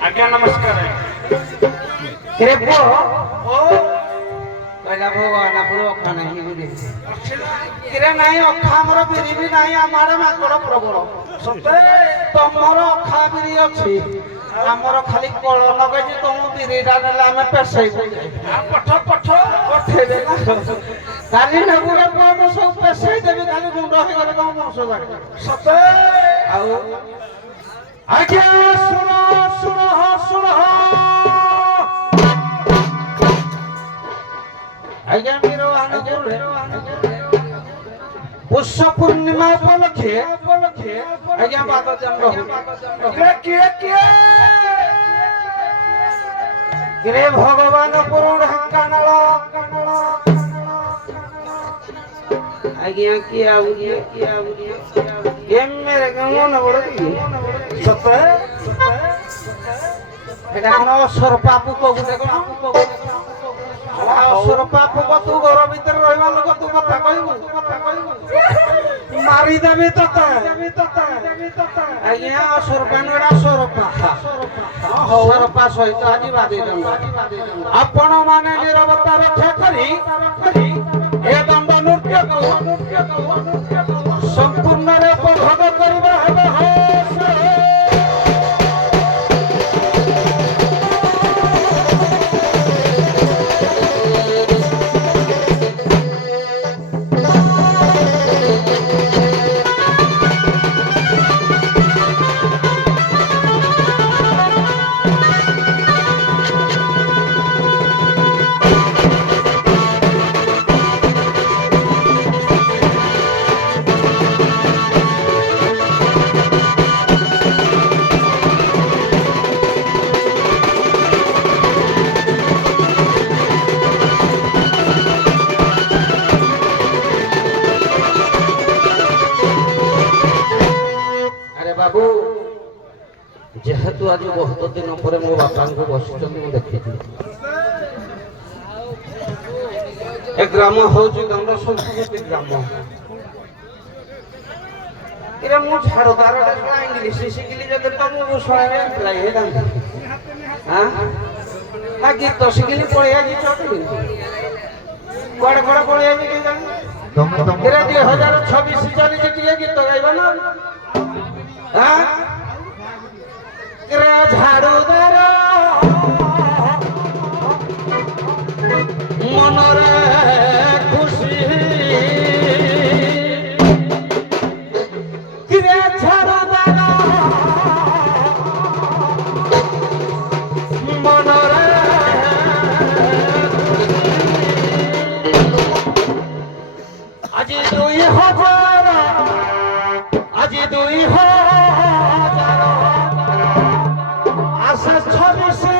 आज्ञा नमस्कार हे पुओ କହିଲା ଭଗବାନ ପୁର ଅଖା ନାହିଁ ବୋଲି କିରେ ନାହିଁ ଅଖା ଆମର ବିରି ବି ନାହିଁ ଆମ ଆଡେ ମାଙ୍କଡ ପ୍ରବଳ ସତରେ ତମର ଅଖା ବିରି ଅଛି ଆମର ଖାଲି କଳ ଲଗେଇଛି ତମ ବିରିଟା ନେଲେ ଆମେ ପେସେଇ ପଠେଇଦେ କାଲି ନେବୁରେ ମୁଁ ସବୁ ପେସେଇ ଦେବି ଖାଲି ଗୁଣ୍ଡ ହେଇଗଲେ ତମ ବଂଶ ଯାକ ସତରେ ଆଉ ଆଜ୍ଞା ଶୁଣ ଶୁଣ ଶୁଣ ଆଜ୍ଞା ପୁଷ ପୂର୍ଣ୍ଣିମା ଉପଲକ୍ଷେ ଆଜ୍ଞା ବାଦ କିରେ ଭଗବାନପୁର ଢେଙ୍କାନାଳ ଆଜ୍ଞା କିଏ ମନେ ପଡ ସତରେ ଏଟା କଣ ସରପା ପୁକ ଗୋଟେ କଣ ସରପା ପୁକ ତୁ ଘର ଭିତରେ ରହିବା ଲୋକ ତୁ କଥା କହିବୁ ମାରିଦେବି ତତେ ଆଜ୍ଞା ସରପା ଏଟା ସରପା ସହିତ ଆଜି ବାଦିଦଣ୍ଡ ଆପଣ ମାନେ ନିରବତା ରକ୍ଷା କରି ଏ ଦଣ୍ଡ ନୃତ୍ୟକୁ ସମ୍ପୂର୍ଣ୍ଣରେ ଉପଭୋଗ କରିବା ହେବ बाबू जेहेतु आज बहुत दिन पर मो बापा को बसुँच देखी ए ग्राम हूँ दंड संस्कृति ग्राम इरे मु झाड़दार इंग्लीश शिखिली जब तो मुझे हाँ गीत शिखिली पढ़िया कड़े कड़े पढ़िया 2026 चली गीत गाइबा ना झाड़ूदार मनरे खुशी किरे झाड़ूदार मनरे आज 2000 आज 2000 आशा 26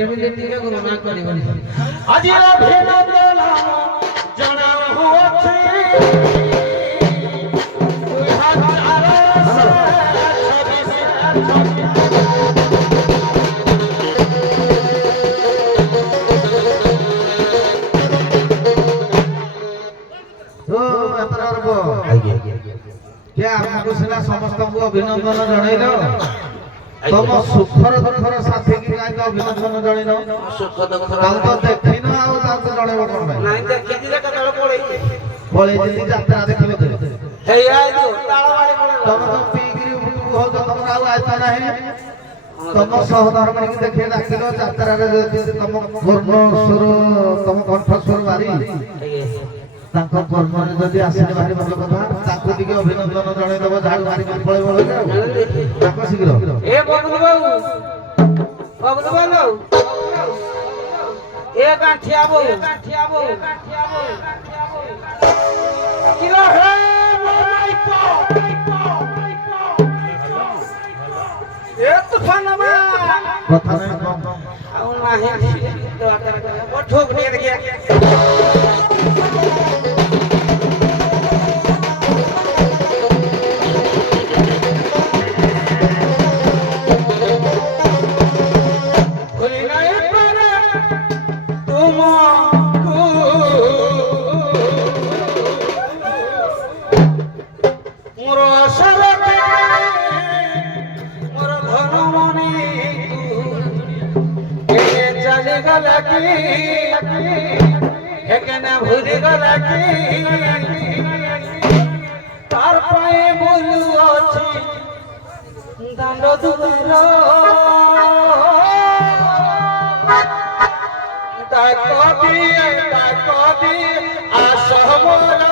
କେମିତି ଟିକେ କରୁଣା କରିବନି ଆଜିର ଅଭିନନ୍ଦନ ଜଣାଉ ଅଛି 2026 समस्त को अभिनंदन जणैल तुम सुखर दुखर साथी की गाय को अभिनंदन जणैल सुख दुखर तो देखिन आ तो जणैब कोन भाई नाही देखि दिले कतळ पळै जल्दी यात्रा देखिबे हे आइ जो ताळवाळे पळे तुम तो पीगिरी हो तो तुम आउ आइता नाही तुम सहधर्म की देखे डाकिलो यात्रा रे तुम कर्ण स्वर तुम कंठ स्वर बारी ताको कर्म रे जदी आसीने बारी बल कथा ताको दिके अभिनंदन जणे देबो झाड़ मारी मारी पळे बळ ताको शीघ्र ए बबलू बाबू ए गांठिया बो किलो हे मोबाइल को ए तूफान मा कथा नहीं आउ नाही तो आकर वो ठोक नहीं देखिए भूरी गला तार पाए बोलू अच्छी दांड दुआर कभी आस मोर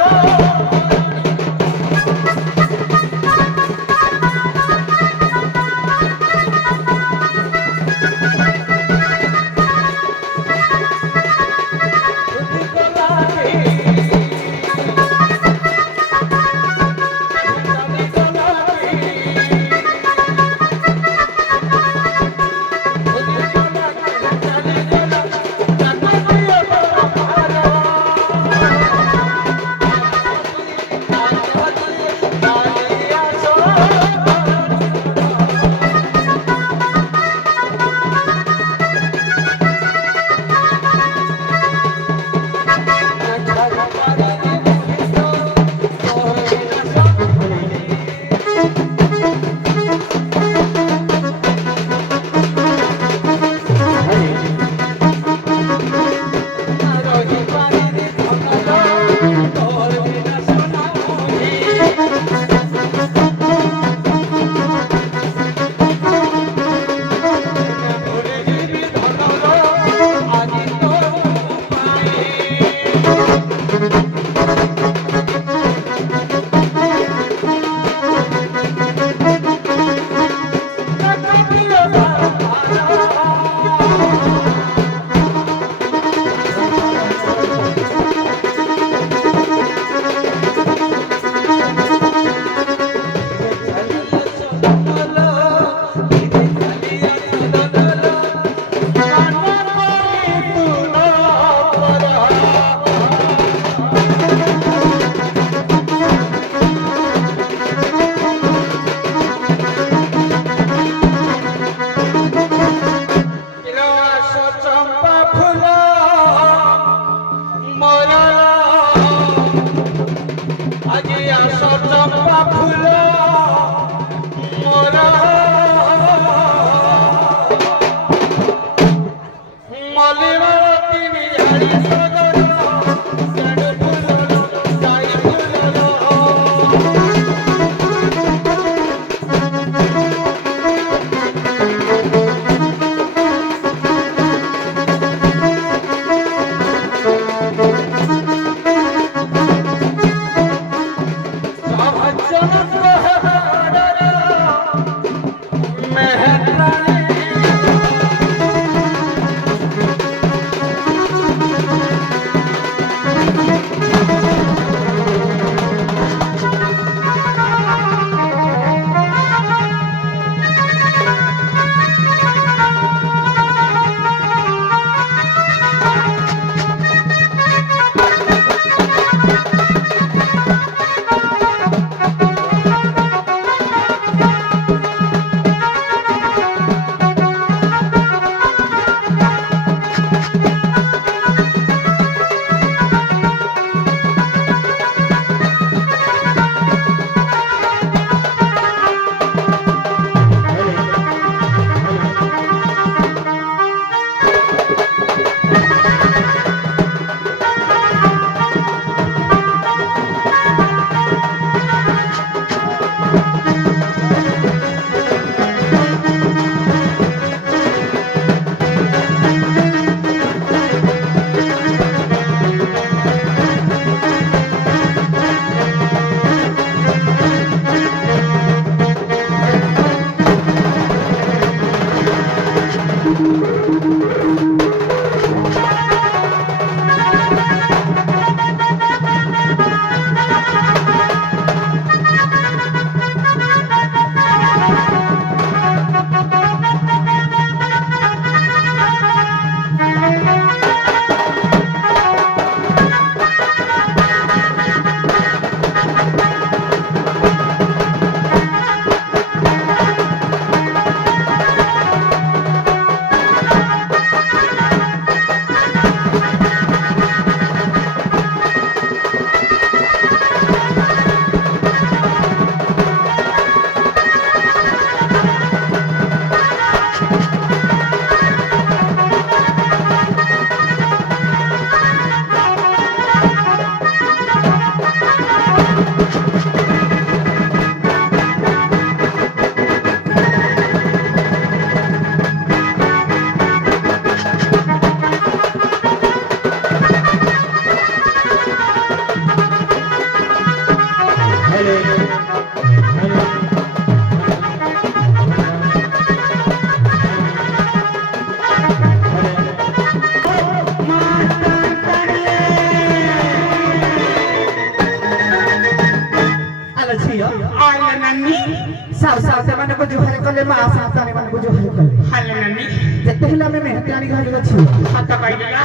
नानी साव सावते माने को जुहार कले मा सावतानी माने को जुहार कले हाले नानी जेते हिला में मेहतानी घरे अछि हाथ कइला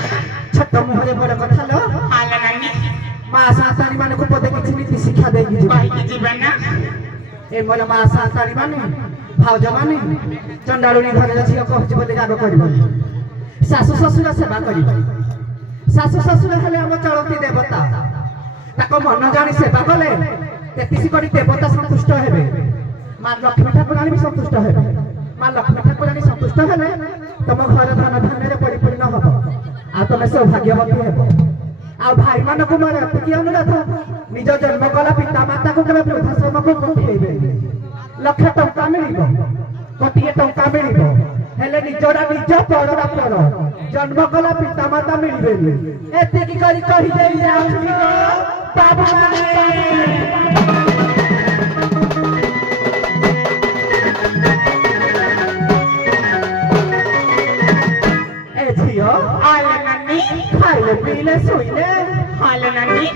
छत मुहरे बड़ कथा लो हाले नानी मा सावतानी माने को पदे किछि नीति शिक्षा देगी कहि कि जीवन ना ए मोर मा सावतानी माने भाउज माने चंडालुनी घरे अछि कहछि बोले जागो करबो सासु ससुर सेवा करबो सासु ससुर हेले हम चलती देवता ताको मन जानी सेवा कले तेतीसी कोटी देवता संतुष्ट हेबे मां लक्ष्मी ठाकुरानी भी संतुष्ट हेबे मां लक्ष्मी ठाकुरानी संतुष्ट हेले तम घर धन धान्य रे परिपूर्ण हबो आ तमे सौभाग्यवती हेबो आ भाई मान को मारे अति अनुरोध निज जन्म कला पिता माता को केबे वृद्धाश्रम को पठेबे लक्ष टंका मिलिबो कोटिए टंका मिलिबो हेले निजोरा निज पररा पर जन्म कला पिता माता मिलिबे एते की करी कहि देई जाउछि बाबू ए छियो हाले नानी खाइले पीले सोइले हाले नानी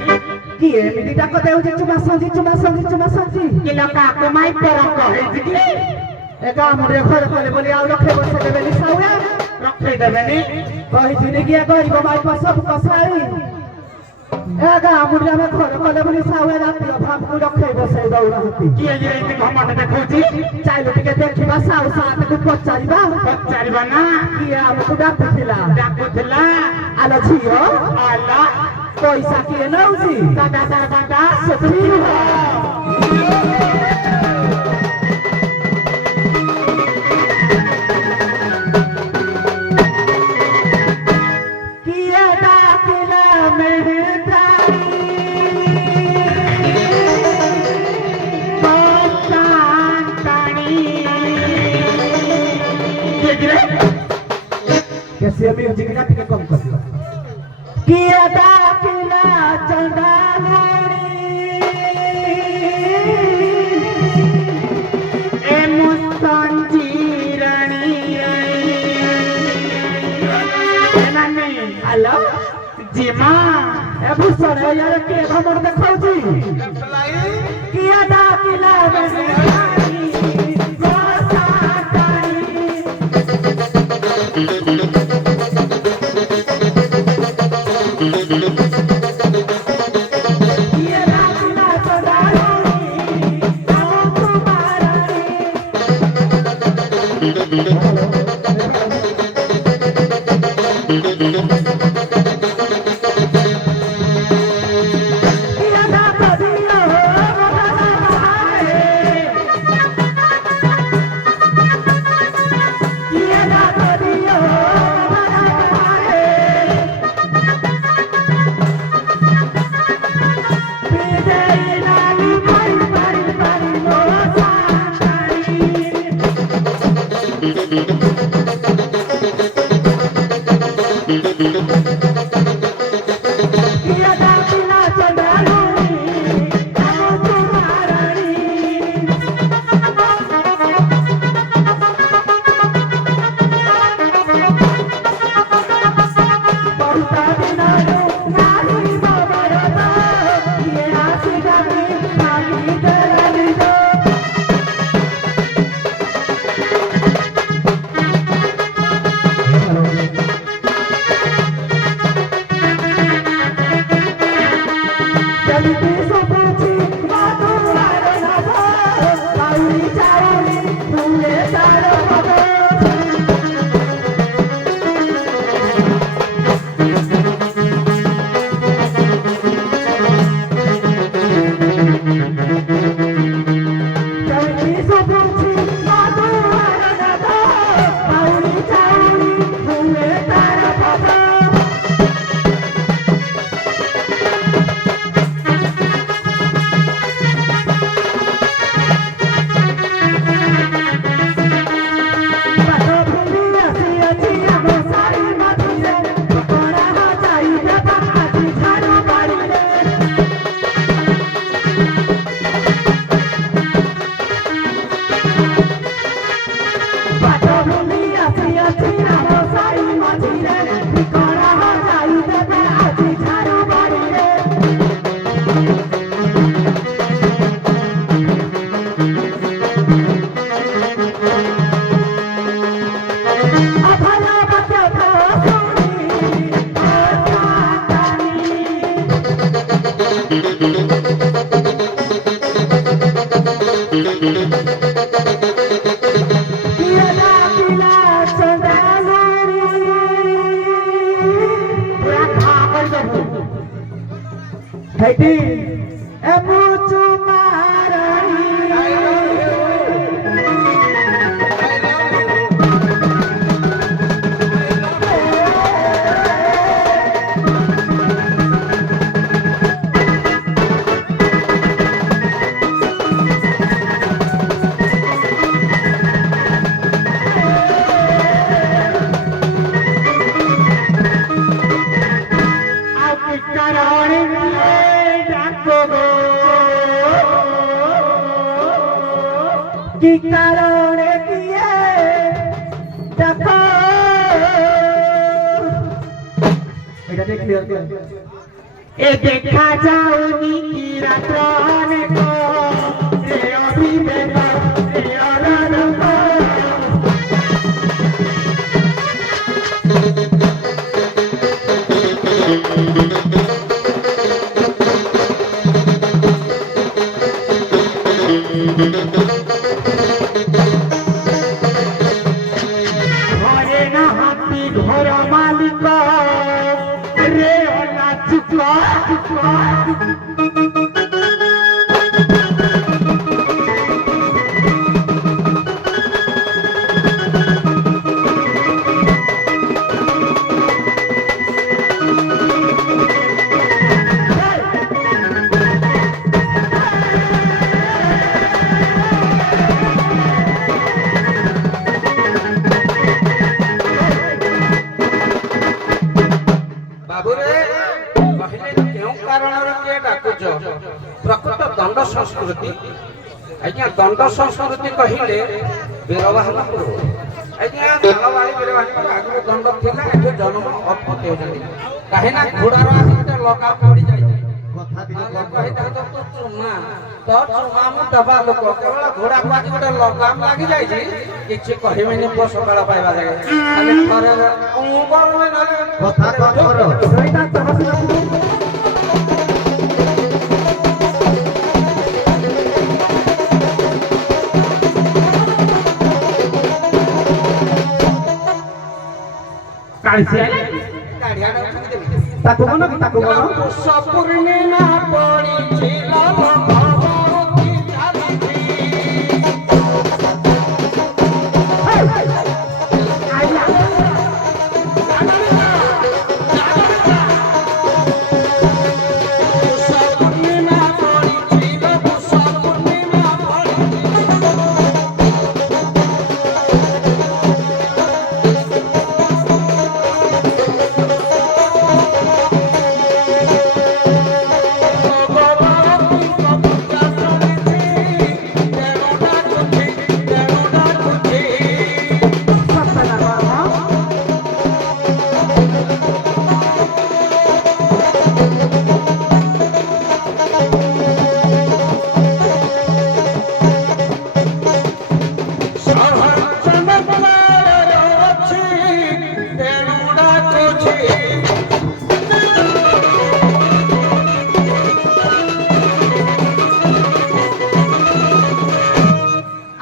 किए मिडी डाको देउछि चुमा संजी कि लका को माई पर कहि कि एका हमरे घर कले बोली आउ रखे बसे देबेली साउया रखे देबेनी कहि दिने किया गरीब माई पर सब कसाई एका हमरे में घर कले बोली साउया राती अभाव को रखे बसे दौड़ती कि ये इते घमंड देखौछि चाइलो टिके देखिबा साउ साथ को पचारिबा ना कि हमको डाकुथिला डाकुथला आलो छियो आला पैसा किए नउछि दादा सच्ची हो कैसे म्यूजिक ना टिके कम कर दियो किया दाखिला चंदालोड़ी ए मुस्तांजीरणी नानी हेलो जी मां ए भूषण यार के हमर देखौजी किया दाखिला Heidi, emu cumarai. কি কারণে দিয়ে দেখো এটা দেখলি এ দেখা যাওনি কি রাত্রনে কো রে অভিবেক রে অনন্ত ঘরে না হাতি ঘর মালিক রে অনা চুকা प्रकृत दंड संस्कृति आज्ञा दंड संस्कृति कहले बीरवाहन आज्ञा दानवाणी बीरवाहन आगु दंड थिला एठे जन्म उत्पत्ति होजनी काहे ना घोड़ार आसिते लगा पड़ी जाय कथा दिले कहि ता तो चुमा मु दबा लोक केवल घोड़ा को आज गोटे लगाम लागि जाय छी किछि कहिमेनी पो सकाळ पाइबा लागे खाली थरे उ करमे नले कथा करो सईता तहस काळसी आले काढ्या देवी ताको कोन सपूर्णिमा पड़ी छिला भगवती जाती सपूर्णिमा पड़ी छिला सपूर्णिमा पड़ी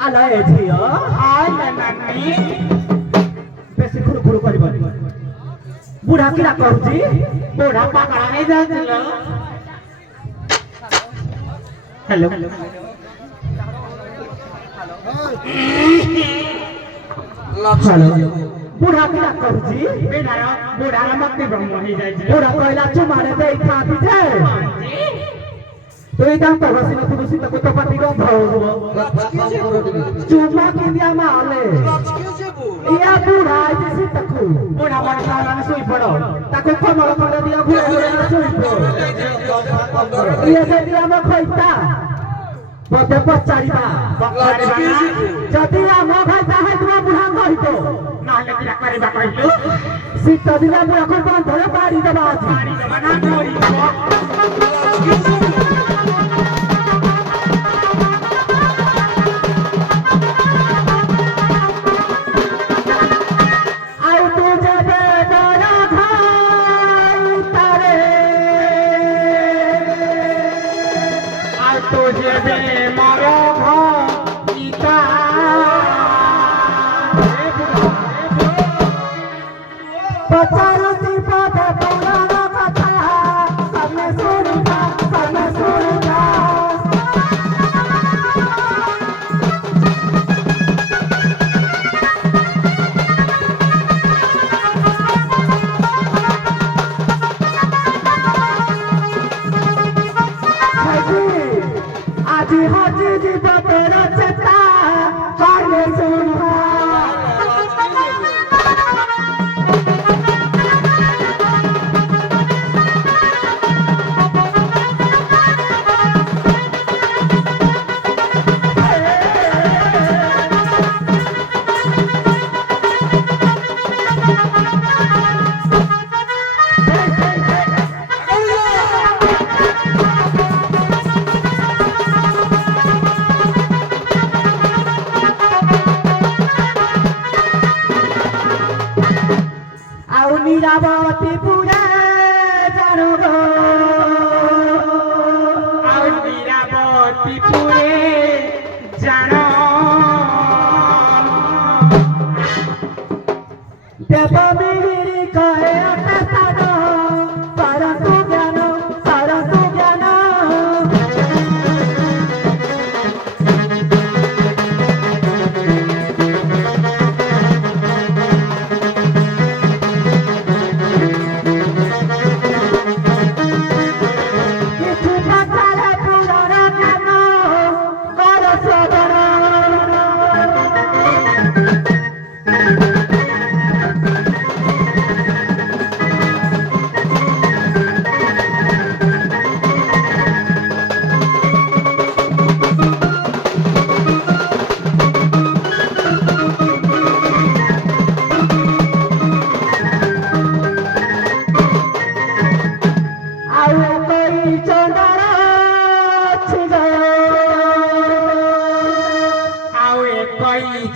आलाए झियो आला नानी बेसी खुरखुर करबो बुढ़ा किरा कहूची बुढ़ा पाकड़ा नहीं जाचलो हेलो हेलो बुढ़ा किरा कहूची बुढ़ा मत ब्रह्म ही जाय बुढ़ा कहला चुमारे दे खा पीछे तो इदां तो हसिन तुलसी तक तो पाटी को भौगो चुमा के दिया माले या बुढ़ा जैसे तकु बुढ़ा बड़ा ना सोई पड़ो ताको कमल कर दिया बुढ़ा सोई पड़ो ये से दिया म खइता बते पचारीबा जदी हम खाइता है तुम बुढ़ा कहितो नाले किरा करबा कहिलो सीत दिना बुढ़ा को बंद धरे बाड़ी दबा ना करी तुझे बे मरो गीता पचारुति पद पुराण कथा समय सुनिता আজি হাজি জীবনের চেতা কানে শুনবা নীরাবতী পুরে জানো গো আর নীরাবতী পুরে জানো দেবমিহিরি কয়ে অটস্থান পরন্তু জ্ঞান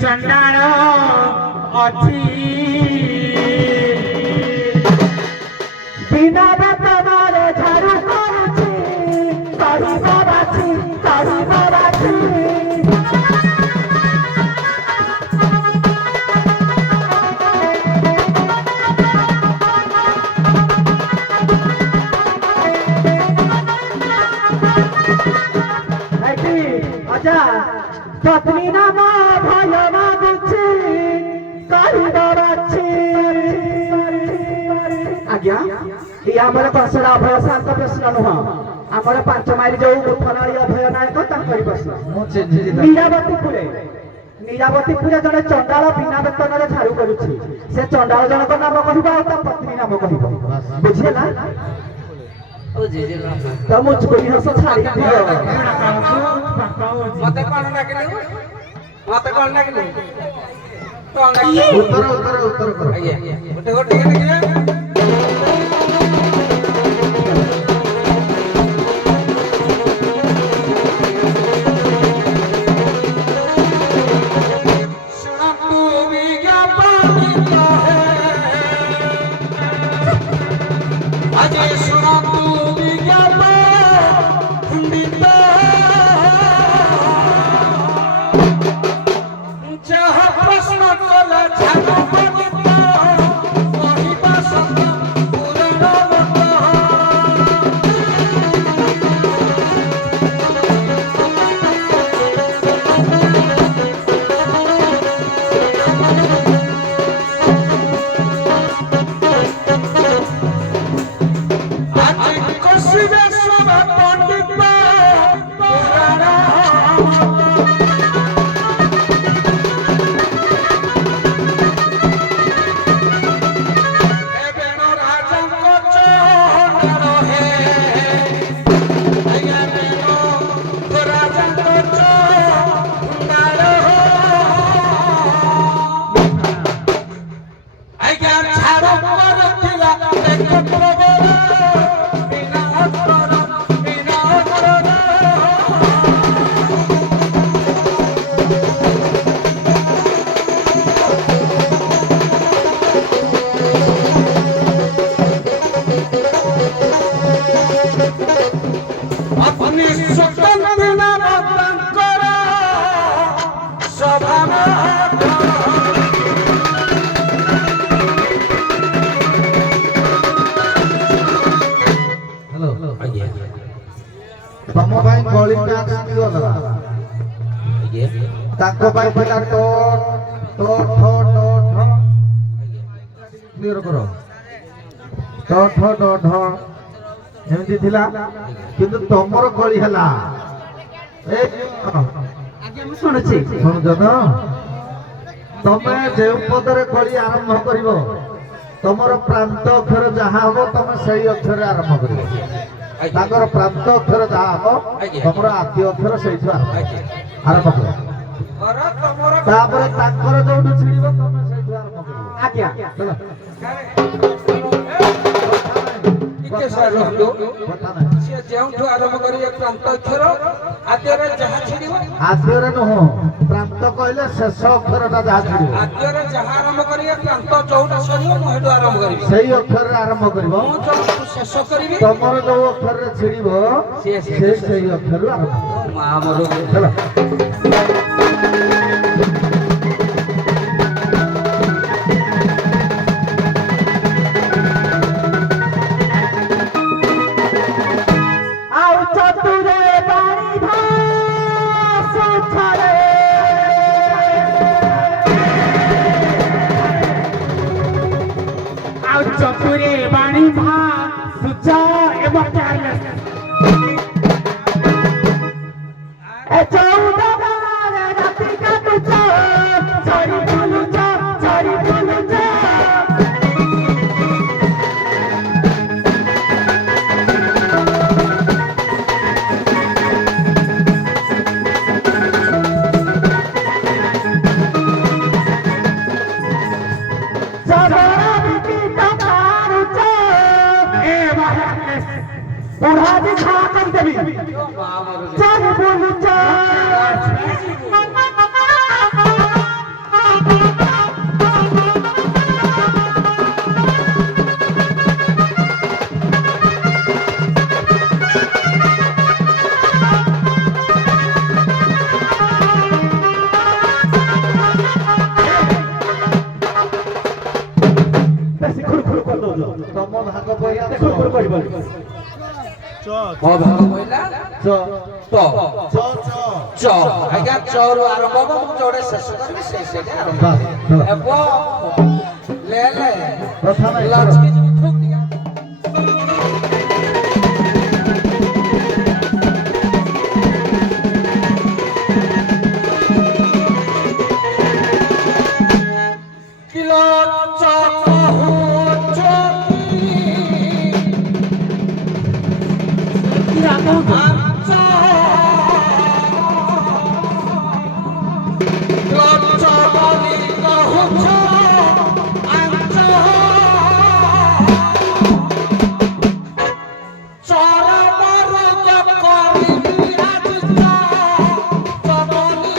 চন্ডাল অছি বিনা বেতନରେ ঝাড়ু করছি করিব বাছি আচ্ছা পত্নী নাম ভয় মাগুছি କହିବାଛି ଆଜ୍ଞା ଇଏ ଆମର କସଡ଼ା ଅଭୟ ଶାନ୍ତ ପ୍ରଶ୍ନ ନୁହଁ ଆମର 5 ମାଇଲ ଯୋଉ ମୁଠନାଳୀ ଅଭୟ ନାୟକ ତାଙ୍କରି ପ୍ରଶ୍ନ ନୀରାବତୀପୁରେ ଜଣେ ଚଣ୍ଡାଳ ବିନା ବେତନରେ ଝାଡୁ କରୁଛି ସେ ଚଣ୍ଡାଳ ଜଣକ ନାମ କହିବ ଆଉ ତା ପତ୍ନୀ ନାମ କହିବ ବୁଝିହେଲା ତ ମୁଁ ଛୁରୀ ହସ ଛାଡ଼ି ଦିଅ ମତେ କଣ ଡାକିଲେ उत्तर करो आइए गोटे ଆଜ୍ଞା ତମ ପାଇଁ ଗଳି ମ୍ୟାଚ୍ ଗଲା ଆଜ୍ଞା ତାଙ୍କ ପାଇଁ ଥିଲା ଟୋ ଟୋ ଠ ଟୋ ଠ କ୍ଲିୟର କର ଟୋ ଠ ଟୋ ଠ ଏମିତି ଥିଲା କିନ୍ତୁ ତମର ଗଳି ହେଲା ଏ ଆଜ୍ଞା ମୁଁ ଶୁଣୁଛି ଶୁଣୁଛ ତ ତମେ ଯେଉଁ ପଦରେ ଗଳି ଆରମ୍ଭ କରିବ ତମର ପ୍ରାନ୍ତ ଅକ୍ଷର ଯାହା ହବ ତମେ ସେଇ ଅକ୍ଷରରେ ଆରମ୍ଭ କରିବ ତାଙ୍କର ପ୍ରାନ୍ତ ଅକ୍ଷର ଯାହା ହବ ତମର ଆଦ୍ୟ ଅକ୍ଷର ସେଇଠୁ ଆରମ୍ଭ କର ତାପରେ ତାଙ୍କର ଯୋଉଠୁ ଛିଡ଼ିବ ତମେ ସେଇଠୁ ଆରମ୍ଭ କରିବ ଆଜ୍ଞା ଚାଲ ଟିକେ ସାର୍ ରୁହନ୍ତୁ କଥା ନାହିଁ ସେ ଯେଉଁଠୁ ଆରମ୍ଭ କରିବେ ପ୍ରାନ୍ତ ଅକ୍ଷର ଆଦ୍ୟରେ ଯାହା ଛିଡ଼ିବ ଆଦ୍ୟରେ ନୁହଁ ପ୍ରାନ୍ତ କହିଲେ ଶେଷ ଅକ୍ଷରଟା ଯାହା ଛିଡ଼ିବ ଆଦ୍ୟରେ ଯାହା ଆରମ୍ଭ କରିବେ ପ୍ରାନ୍ତ ଯୋଉଟା ସରିବ ମୁଁ ସେଠୁ ଆରମ୍ଭ କରିବି ସେଇ ଅକ୍ଷରରେ ଆରମ୍ଭ କରିବ ମୁଁ ଯୋଉଠୁ ଶେଷ କରିବି ତମର ଯୋଉ ଅକ୍ଷରରେ ଛିଡ଼ିବ ସେ ସେଇ ଅକ୍ଷରରୁ ଆରମ୍ଭ କରିବ ମା ମୋର ଚାଲ ଆଉ ଚତୁରେ ପାଣି ଭାସୁଥାଏ ଆଉ ଚତୁରେ ପାଣି ଭାସୁଛ ଏବଂ ଏ ଚଉଦ ବାରେ ରାତି କାଟୁଛ ଚରି ବୁଲୁଛ ଚରି ବୁଲୁଛ बुढ़ा जी खड़ा कर देवी चल बोलू ବେশি খুড় খুড় করে দৌড় ତମ ଭାଗ ପଇଲା খুড় খুড় করিব ମୋ ଭାଗ ପଇଲା চ ତ ଚ ଆଜ୍ଞା ଚରୁ ଆରମ୍ଭ ହବ ମୁଁ ଯୋଉଟା ଶେଷ କରିବି ସେଇଟା ଆରମ୍ଭ ବାସ୍ ଚାଲ ହେବ ଲେ ଲେ କଥା ନାହିଁ ଚାଲ। ଲଚକି ଯୋଉ ଠୁକ୍ ଦିଆ কিলো চক হো চকি আচ্ছা লচবনি কহুছ আচ্ছা চরমর করিবি আজ চবনি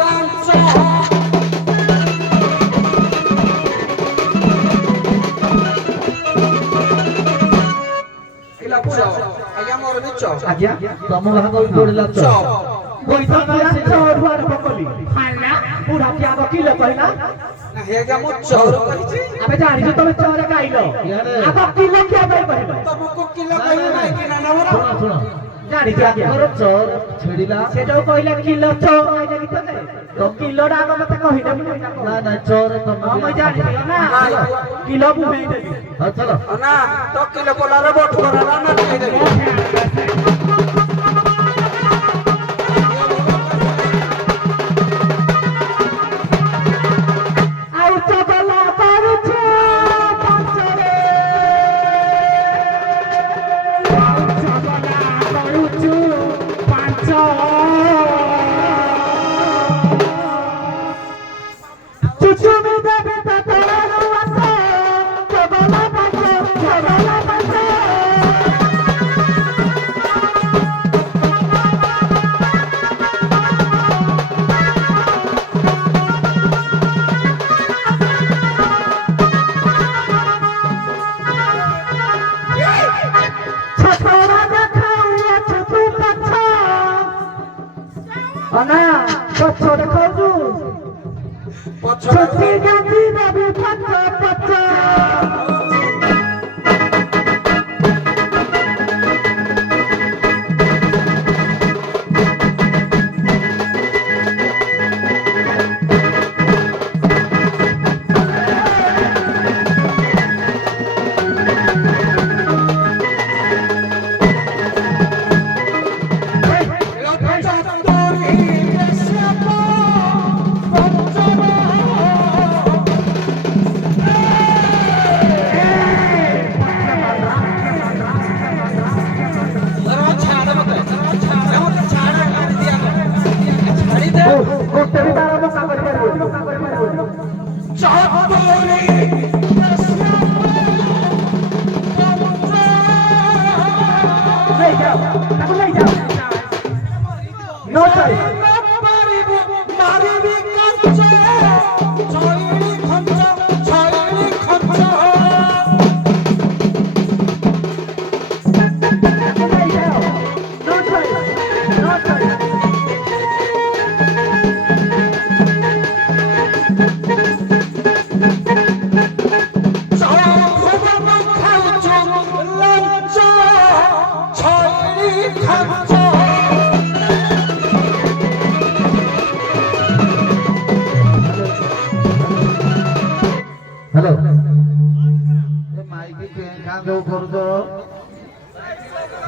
রাঞ্চ আজ্ঞা ତମ ଭାଗ ବି ପଡିଲା চ পয়সা পালা চোর বার বকলি হালা বুড়া কি আগ কিলো কইলা হেগা ମୁଁ ଚଉର କହିଛି ଆମେ ଜାଣିଛୁ ତମେ ଚୋର ଗାଇଲ ଆଗ କିଲୋ କିଆ ପାଇଁ କହିଲ ତମକୁ କିଲୋ କହିବି ନାହିଁ କି ନା ମୋର ଶୁଣ ଶୁଣ ଜାଣିଛୁ ଆଜ୍ଞା ତମର ଚୋର ଛିଡ଼ିଲା ସେ ଯୋଉ କହିଲା କିଲୋ ଚୋର ଆଇଲା କି ତତେ ତ କିଲୋଟା ଆଗ ମତେ କହିଲେ ମୁଁ ଏଇଟା ନା କହୁଛି। ନା ଚୋର ତମେ ହଁ ମୁଁ ଜାଣିଛି ନା କିଲୋ ବୁଝେଇ ଦେବି ହଉ ଚାଲ ନା ତ କିଲୋ ପଲାରେ ବଟ କରାଲା ନା କହିଦେବି ଆଉ ଚଗଲା କରୁଛୁ ପାଞ୍ଚରେ ଆଉ ଚଗଲା କରୁଛୁ ପାଞ୍ଚ ଚୁଚୁମି ଦେବି ତ ତୋର ଆସ ଚଗଲା ପାଞ୍ଚ ଗୋଟେ ବି ତାର ମକା କରିପାରିବନି ନେଇଯାଅ ତାକୁ ନେଇଯାଅ नो चॉइस हेलो माइकी कें जो करूछ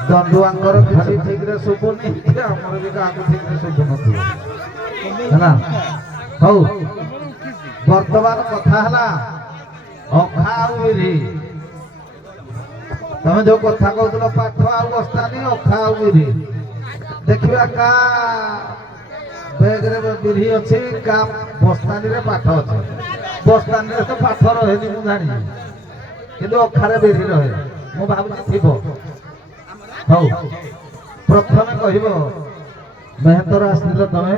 दंडुआंकर किसी ठीक रे सुबुनी हमर भी काकु ठीक रे सुबुन हला हौ वर्तमान कथा हला अखा उरी तमे जो कथा कहतलो पाठ आ बस्तानी अखा उरी देखिबा का बैग रे बिरही अछि का बस्तानी रे पाठ अछि बस्तानी रे तो पाठ रहे मु जानी किंतु अखारे बिरही रहे मु भाबु थिबो हौ प्रथमे कहिबो मेहतर आसिल तमे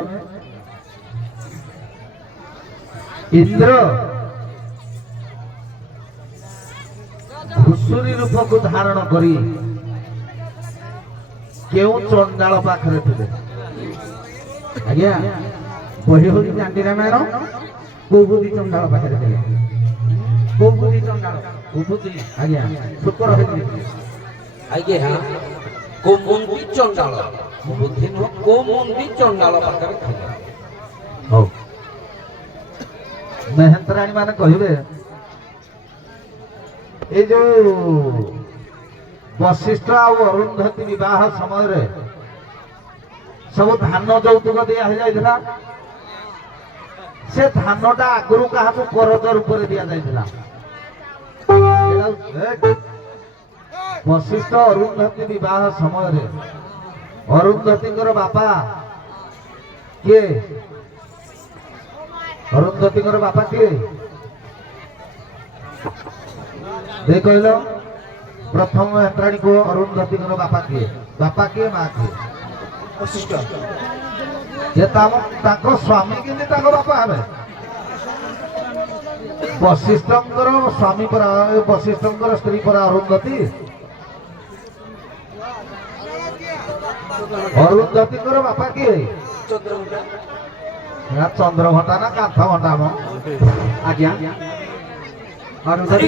इंद्र घुसुरी रूप को धारण करी केउ चंडाल पाखरे थिले आज्ञा बही होली चांदी रामायण कुबुद्धि चंडाल पाखरे थिले कुबुद्धि चंडाल कुबुद्धि आज्ञा शुक्र हेति आगे हाँ कोमुंदी चंडाल बुद्धि नो कोमुंदी चंडाल पाखरे थिले हौ मेहंतराणी माने कहिबे ए जो वशिष्ठ आ अरुंधति विवाह समय रे सब धान जौतुक दिया जाइथिला से धानटा आगुरु काहाकु करज रूप रे दिया जाइथिला वशिष्ठ अरुंधति विवाह समय रे अरुंधति बापा के अरुंधति बापा के देख कहलो प्रथम हेत्राणी को अरुंधति बापा के मां के वशिष्ठ जे ताको स्वामी किंतु ताको बापा हबे वशिष्ठंकर स्वामी पर वशिष्ठंकर स्त्री पर अरुंधति अरुंधति बापा के चंद्रघंटा ना कांथ घंटा म आज्ञा अरुंधति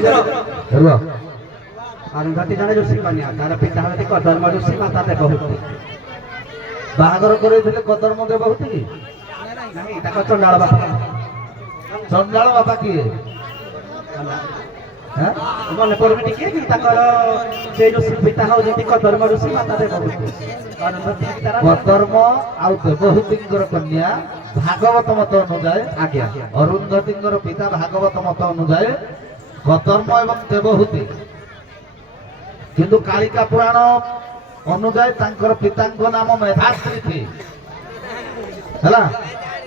अरुंधति जने ऋषि कन्या तार पिता हते कदर्म ऋषि माता देवहूति बाहागर करैथिले कदर्म देवहूति नहीं ताको चंडाल बापा चंडाल बापा किए हैं मने परमे टिके कि ताकर से ऋषि पिता हो जति कदर्म ऋषि माता देवहूति अरुंधति तार कदर्म आउ देवहूतिंकर कन्या भागवत मत अनुसार आज्ञा अरुंधतिंकर पिता भागवत मत अनुसार कदर्म एवं देवहूति किंतु कालिका पुराण अनुसार तांकर पितांक नाम मेधाश्री थी हला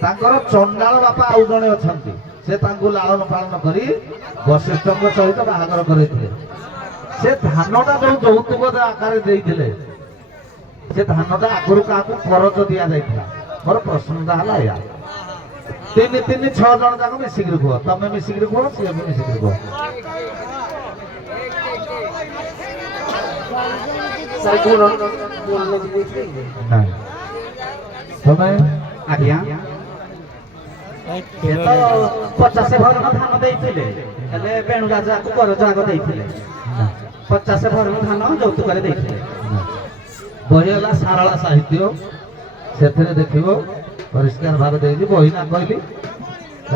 तांकर चंडाल बापा आउ जणे अछंती से तांको लालन पालन करी वशिष्ठଙ୍କ सहित बाहागर करैथिले से धानटा जो जौतुक आकार देइथिले से धानटा आगुरु काकू खरच दिया जाइथिला मोर प्रश्नटा हला या तीन तीन 6 जण जाक मिसिकरी कुह तमे मिसिकरी कुह से मिसिकरी कुह सर बोलने की तमे आज्ञा ये तो 50 भरण धान देइथिले हेले बेणु राजा को करज आग देइथिले 50 भरण धान जौतुक रे देइथिले बहिला सारला साहित्य सेथरे देखिबो परिष्कार भाग देइछि बहिना कहली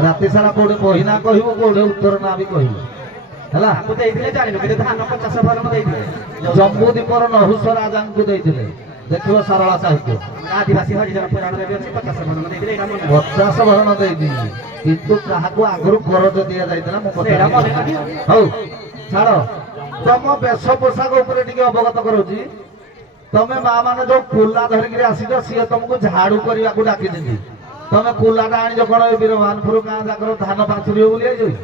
राति सारा कोडे बहिना कहिबो कोडे उत्तर ना भी कहिबो हला को देइथिले जानिनु कि धान 50 भरण देइथिले जम्बू दीपर नहुस राजा को देइथिले देखिबो सारला साहित्य आदिवासी हरिजन पुराण रे अछि 50 भरण देइथिले एटा मन 50 भरण देइछि किंतु काहाको आगरु करज दिया जाइतला मो एटा मन नाही हौ छाड़ तम बेश पोशाक ऊपर टिके अवगत करूची तमे मां माने जो फुला धरिक आसी सी तुमको झाड़ू करने को डाकी ତମେ କୁଲାଟା ଆଣିଛ କଣ ଏ ବୀରଭାନପୁର ଗାଁ ଯାକର ଧାନ ପାଚୁରିବ ବୋଲି ଆଇଛ କି?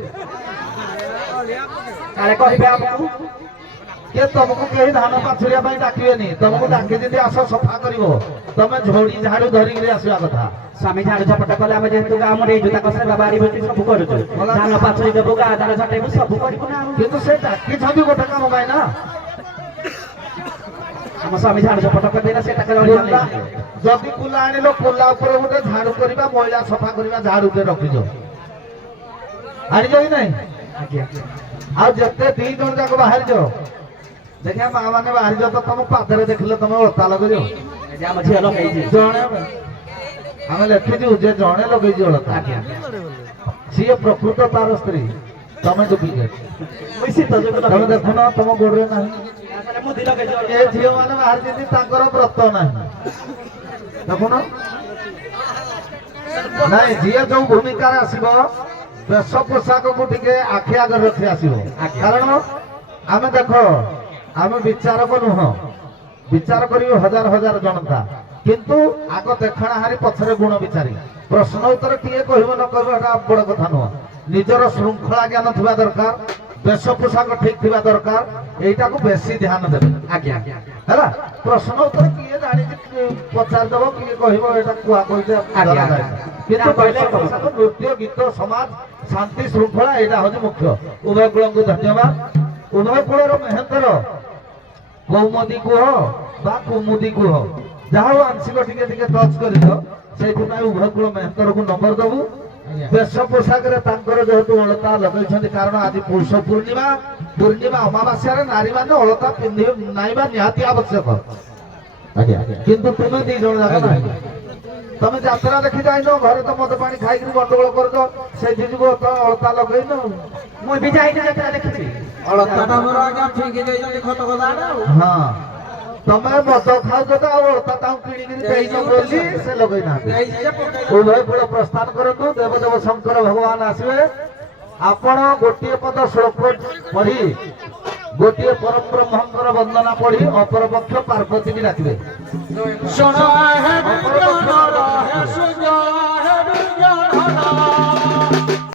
କାଳେ କହିବେ ଆମକୁ କିଏ ତମକୁ କେହି ଧାନ ପାଚୁରିବା ପାଇଁ ଡାକିବେନି, ତମକୁ ଡାକିଛନ୍ତି ଆସ ସଫା କରିବ, ତମେ ଝୋଡି ଝାଡୁ ଧରିକିରି ଆସିବା କଥା। ସ୍ୱାମୀ ଝାଡୁ ଝପଟ କଲେ ଆମେ ଯେହେତୁ ଗାଁ ମୁଣ୍ଡେଇଛୁ ତାଙ୍କ ସେବା ବାରି ଭୋଜି ସବୁ କରୁଛୁ, ଧାନ ପାଚୁରି ଦେବୁ ଗାଁ ଦାନ ଝଟେଇବୁ ସବୁ କରିବୁ ନା। କିନ୍ତୁ ସେ ଡାକିଛନ୍ତି ଗୋଟେ କାମ ପାଇଁ ନା। ଆମ ସ୍ୱାମୀ ଝାଡୁ ଝପଟ କରିଦେଲା ସେଟା କୁଲା- ଯଦି କୁଲା ଆଣିଲ କୁଲା ଉପରେ ଗୋଟେ ଝାଡୁ କରିବା, ମଇଳା ସଫା କରିବା ଝାଡୁଟେ ରଖିଛ, ଆଣିଛ କି ନାଇଁ? ଆଜ୍ଞା ଆଉ ଯେତେ 2 ଜଣ ଯାକ ବାହାରିଛ, ଦେଖିଆ ମା ମାନେ ବାହାରିଛ ତ ତମ ପାଦରେ ଦେଖିଲେ ତମେ ଅଳତା ଲଗେଇଛ। ଆମ ଝିଅ ଲଗେଇଛି ଜଣେ ଆମେ ଲେଖିଛୁ ଯେ ଜଣେ ଲଗେଇଛି ଅଳତା, ଆଜ୍ଞା ସିଏ ପ୍ରକୃତ ତାର ସ୍ତ୍ରୀ, ତମେ ଡୁପ୍ଲିକେଟ। ମୁଁ ଶୀତ ଯୋଗୁଁ ତମେ ଲଗେଇଛି। ଦେଖୁନ ତମ ଗୋଡରେ ନାହିଁ। ତାହେଲେ ମୁଦି ଲଗେଇଛି ଏ ଝିଅ ମାନେ ବାହାରିଛନ୍ତି ତାଙ୍କର ବ୍ରତ ନାହିଁ, ଦେଖୁନ। ନାଇଁ ଯିଏ ଯୋଉ ଭୂମିକାରେ ଆସିବ ବେଶ ପୋଷାକକୁ ଟିକେ ଆଖି ଆଗରେ ରଖି ଆସିବ। କାରଣ ଆମେ ଦେଖ, ଆମେ ବିଚାରକ ନୁହଁ, ବିଚାର କରିବେ ହଜାର ହଜାର ଜନତା, କିନ୍ତୁ ଆଗ ଦେଖଣାହାରି ପଛରେ ଗୁଣ ବିଚାରି। ପ୍ରଶ୍ନ ଉତ୍ତର କିଏ କହିବ ନ କହିବ ଏଟା ବଡ କଥା ନୁହଁ। ନିଜର ଶୃଙ୍ଖଳା ଜ୍ଞାନ ଥିବା ଦରକାର, ବେଶ ପୋଷାକ ଠିକ ଥିବା ଦରକାର, ଏଇଟାକୁ ବେଶୀ ଧ୍ୟାନ ଦେବେ। ଆଜ୍ଞା ହେଲା, ପ୍ରଶ୍ନ ଉତ୍ତର କିଏ ଜାଣିଛି ପଚାରିଦବ, କିଏ କହିବ ଏଟା କୁହା କହିଲେ ଆଜ୍ଞା। କିନ୍ତୁ ବେଶ ପୋଷାକ, ନୃତ୍ୟ, ଗୀତ, ସମାଜ, ଶାନ୍ତି ଶୃଙ୍ଖଳା ଏଇଟା ହଉଛି ମୁଖ୍ୟ। ଉଭୟ କୂଳଙ୍କୁ ଧନ୍ୟବାଦ। ଉଭୟ କୂଳର ମେହେନ୍ଦର କୌମୁଦି କୁହ ବା କୁମୁଦି କୁହ, ଯାହା ହଉ ଆଂଶିକ ଟିକେ ଟିକେ ଟଚ୍ କରିଛ, ସେଇଥିପାଇଁ ଉଭୟ କୂଳ ମେହେନ୍ଦରକୁ ନମ୍ବର ଦବୁ। ବେଶ ପୋଷାକରେ ତାଙ୍କର ଯେହେତୁ ଅଳତା ଲଗେଇଛନ୍ତି, କାରଣ ଆଜି ପୌଷ ପୂର୍ଣ୍ଣିମା, ପୂର୍ଣ୍ଣିମା ଅମାବାସ୍ୟାରେ ନାରୀମାନେ ଅଳତା ନାଇବା ନିହାତି ଆବଶ୍ୟକ। କିନ୍ତୁ ତୁମେ 2 ଜଣ ଯାକ ନାହିଁ। ତମେ ଯାତ୍ରା ଦେଖି ଯାଇନ, ଘରେ ତ ମଦ ପାଣି ଖାଇକିରି ଗଣ୍ଡଗୋଳ କରୁଛ, ସେଇଥି ଯୋଗୁ ଅଳତା ଲଗେଇନ। ମୁଁ ବି ଯାଇନି ଯାତ୍ରା ଦେଖିଛି। ଅଳତାଟା ମୋର ଆଜ୍ଞା ଫିଙ୍ଗି ଦେଇଛନ୍ତି ଖତ ଗଦାଟା ଆଉ। ହଁ, ତମେ ମଦ ଖାଉଛ ତ ଆଉ ଅଳତା ତାଙ୍କୁ କିଣିକିରି ଦେଇନ ବୋଲି ସେ ଲଗେଇନାହାନ୍ତି। ଉଭୟ କୂଳ ପ୍ରସ୍ଥାନ କରନ୍ତୁ, ଦେବଦେବ ଶଙ୍କର ଭଗବାନ ଆସିବେ। ଆପଣ ଗୋଟିଏ ପଦ ଶ୍ଲୋକ ପଢି, ଗୋଟିଏ ପରମ ବ୍ରହ୍ମଙ୍କର ବନ୍ଦନା ପଢି ଅପରପକ୍ଷ ପାର୍ବତୀ ବି ଡାକିବେ। ଶୁଣ ଅପରପକ୍ଷ